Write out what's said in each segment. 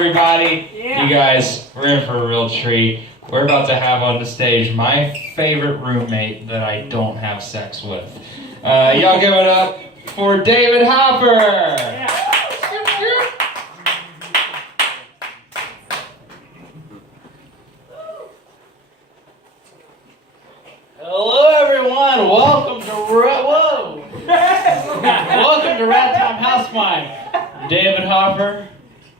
Everybody, you guys, we're in for a real treat. We're about to have on the stage my favorite roommate that I don't have sex with. Y'all give it up for David Hopper. Hello, everyone. Welcome to welcome to Rad Time House Mic. David Hopper,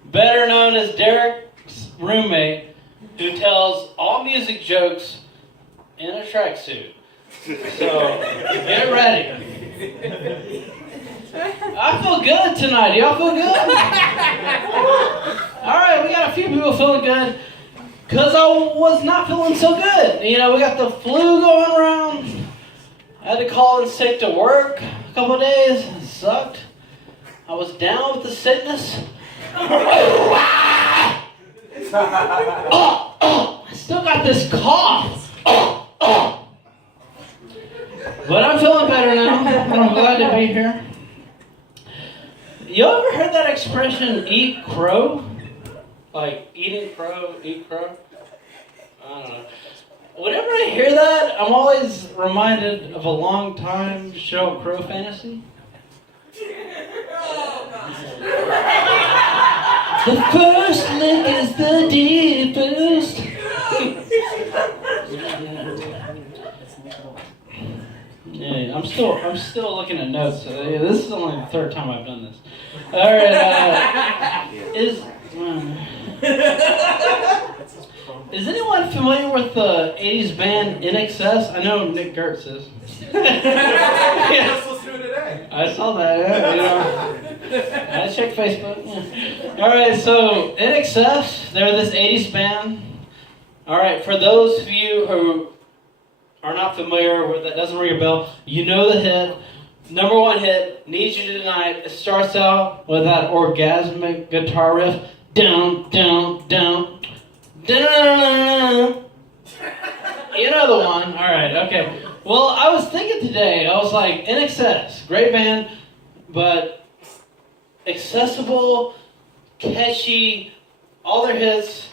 better known as Derek's roommate, who tells all music jokes in a tracksuit. So get ready. I feel good tonight. Do y'all feel good? All right, we got a few people feeling good. Because I was not feeling so good. You know, we got the flu going around. I had to call in sick to work a couple of days. It sucked. I was down with the sickness. I still got this cough. But I'm feeling better now. I'm glad to be here. You ever heard that expression, eat crow? Like, eating crow, eat crow? I don't know. Whenever I hear that, I'm always reminded of a long time Sheryl Crow fantasy. The first lick is the deepest. Yeah, I'm still looking at notes. This is only the third time I've done this. All right, Is anyone familiar with the 80s band INXS? I know Nick Gertz is. Yes. Let's do it today. I saw that, I checked Facebook. Yeah. Alright, so INXS, they're this 80s band. Alright, for those of you who are not familiar with that, doesn't ring a bell, you know the hit. Number one hit, Need You Tonight. It starts out with that orgasmic guitar riff. Down, down, down. Da-da-da-da-da. You know the one. Alright, okay. Well, I was thinking today, I was like, INXS, great band, but accessible, catchy, all their hits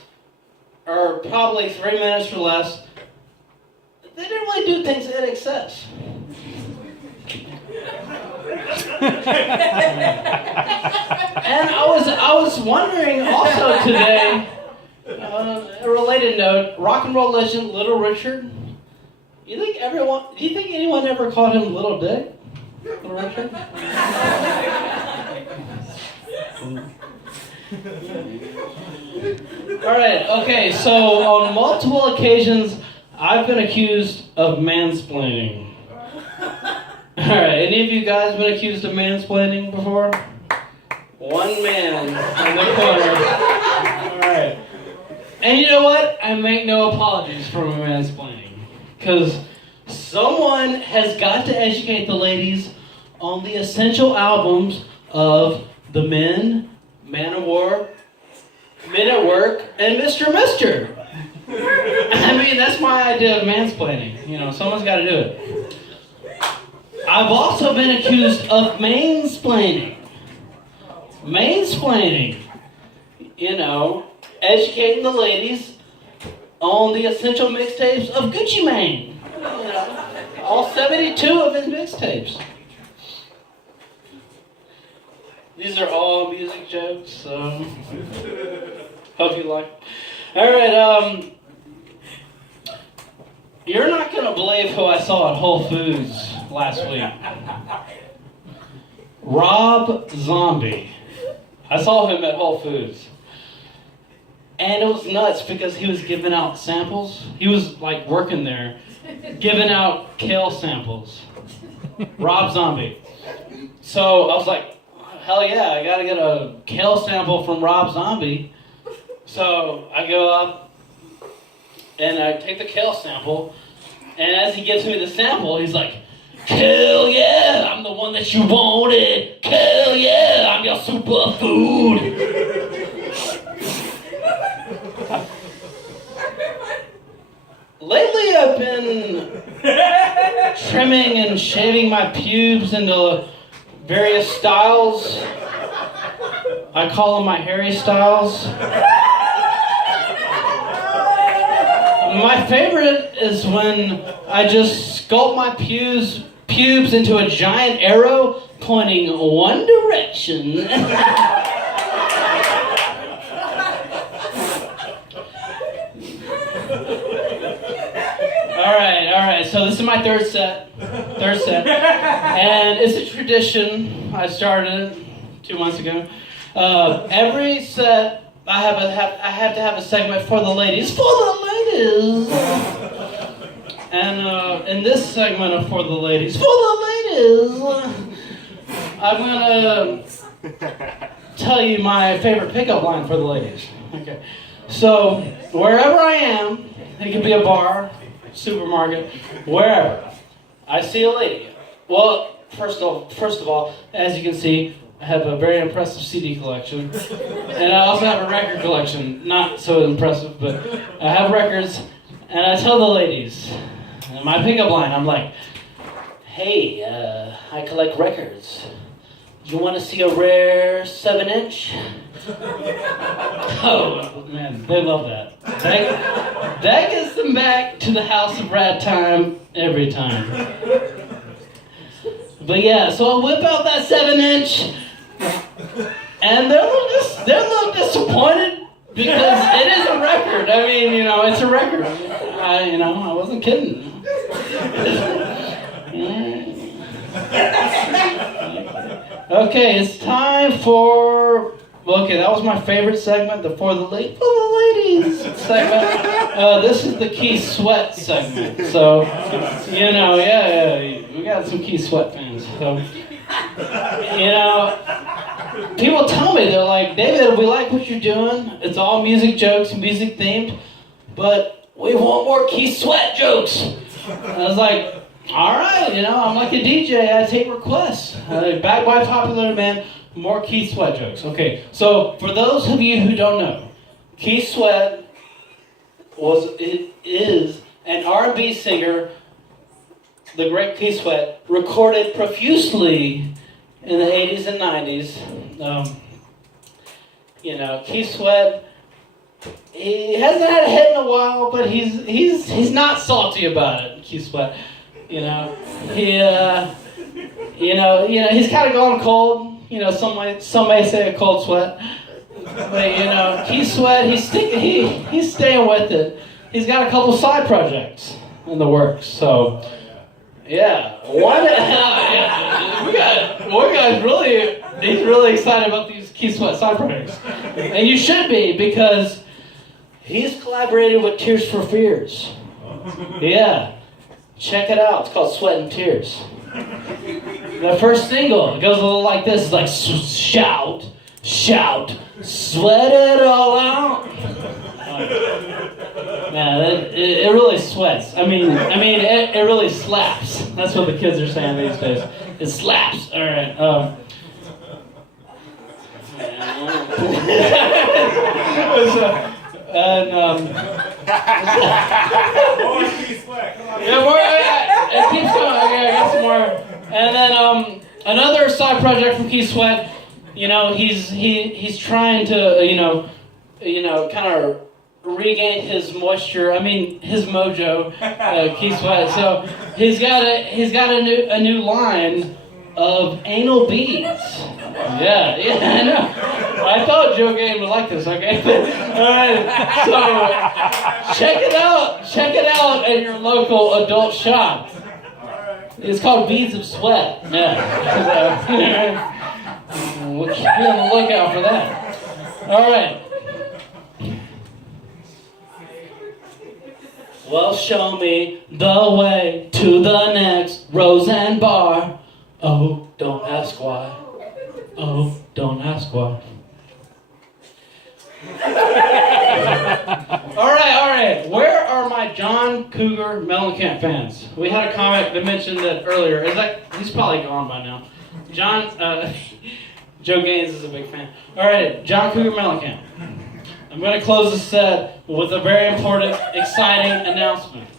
are probably 3 minutes or less. They didn't really do things in excess. And I was wondering also today, a related note, rock and roll legend Little Richard. Do you think anyone ever called him Little Dick? Little Richard? Alright, okay, so on multiple occasions, I've been accused of mansplaining. Alright, any of you guys been accused of mansplaining before? One man in the corner. Alright. And you know what? I make no apologies for my mansplaining. Because someone has got to educate the ladies on the essential albums of The Men, Man of War, Men at Work, and Mr. Mister. I mean, that's my idea of mansplaining. You know, someone's got to do it. I've also been accused of mansplaining. Mansplaining. You know, educating the ladies on the essential mixtapes of Gucci Mane. You know, all 72 of his mixtapes. These are all music jokes, so hope you like. Alright, you're not gonna believe who I saw at Whole Foods last week. Rob Zombie. I saw him at Whole Foods. And it was nuts because he was giving out samples. He was like working there, giving out kale samples. Rob Zombie. So I was like, hell yeah, I gotta get a kale sample from Rob Zombie. So I go up and I take the kale sample, and as he gives me the sample, he's like, hell yeah, I'm the one that you wanted. Hell yeah, I'm your superfood. Lately, I've been trimming and shaving my pubes into various styles. I call them my Harry Styles. My favorite is when I just sculpt my pubes into a giant arrow pointing one direction. All right, so this is my third set. And it's a tradition. I started it 2 months ago. Every set, I have to have a segment for the ladies. And in this segment of For the Ladies, I'm gonna tell you my favorite pickup line for the ladies. Okay. So, wherever I am, it could be a bar, supermarket, wherever, I see a lady. Well, first of all, as you can see, I have a very impressive CD collection, and I also have a record collection. Not so impressive, but I have records, and I tell the ladies, in my pickup line, I'm like, hey, I collect records. You want to see a rare 7-inch? Oh, man, they love that. That gets them back to the house of Rad Time every time. But yeah, so I whip out that 7-inch, and they're a little disappointed because it is a record. I mean, it's a record. I wasn't kidding. Okay, it's time for... Okay, that was my favorite segment, the For the Ladies segment. This is the Keith Sweat segment. So, yeah, we got some Keith Sweat fans. So, people tell me, they're like, David, we like what you're doing. It's all music jokes, music themed, but we want more Keith Sweat jokes. I was like, all right, I'm like a DJ, I take requests. Backed by popular demand, more Keith Sweat jokes. Okay, so for those of you who don't know, Keith Sweat is an R&B singer. The great Keith Sweat recorded profusely in the 80s and 90s. Keith Sweat, he hasn't had a hit in a while, but he's not salty about it. Keith Sweat, he's kind of gone cold. Some may say a cold sweat, but Keith Sweat, he's staying with it. He's got a couple side projects in the works, so yeah. One guy's he's really excited about these Keith Sweat side projects, and you should be, because he's collaborated with Tears for Fears. Yeah, check it out. It's called Sweat and Tears. The first single, it goes a little like this. It's like, shout, sweat it all out. Man, it really sweats. I mean, it really slaps. That's what the kids are saying these days. It slaps. All right. More Keith Sweat. Come on. Yeah, more. It keeps going. Okay, I got some more. And then another side project from Keith Sweat. He's trying to kind of regain his moisture. His mojo. Keith Sweat. So he's got a new line of anal beads. Yeah, I know. I thought Joe Gain would like this, okay? Alright, so check it out at your local adult shop. It's called Beads of Sweat. Yeah. We'll be on the lookout for that. Alright. Well, show me the way to the next Roseanne bar. Oh, don't ask why. Oh, don't ask why. All right. Where are my John Cougar Mellencamp fans? We had a comment that mentioned that earlier. He's probably gone by now. Joe Gaines is a big fan. All right, John Cougar Mellencamp. I'm going to close the set with a very important, exciting announcement.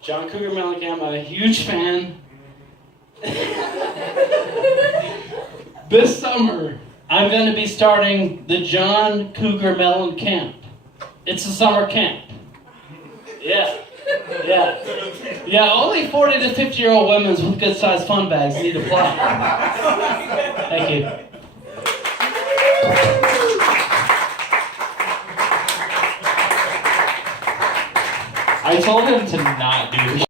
John Cougar Mellencamp, I'm a huge fan. This summer, I'm going to be starting the John Cougar Mellon Camp. It's a summer camp. Yeah. Only 40 to 50-year-old women with good-sized fun bags need to apply. Thank you. I told him to not do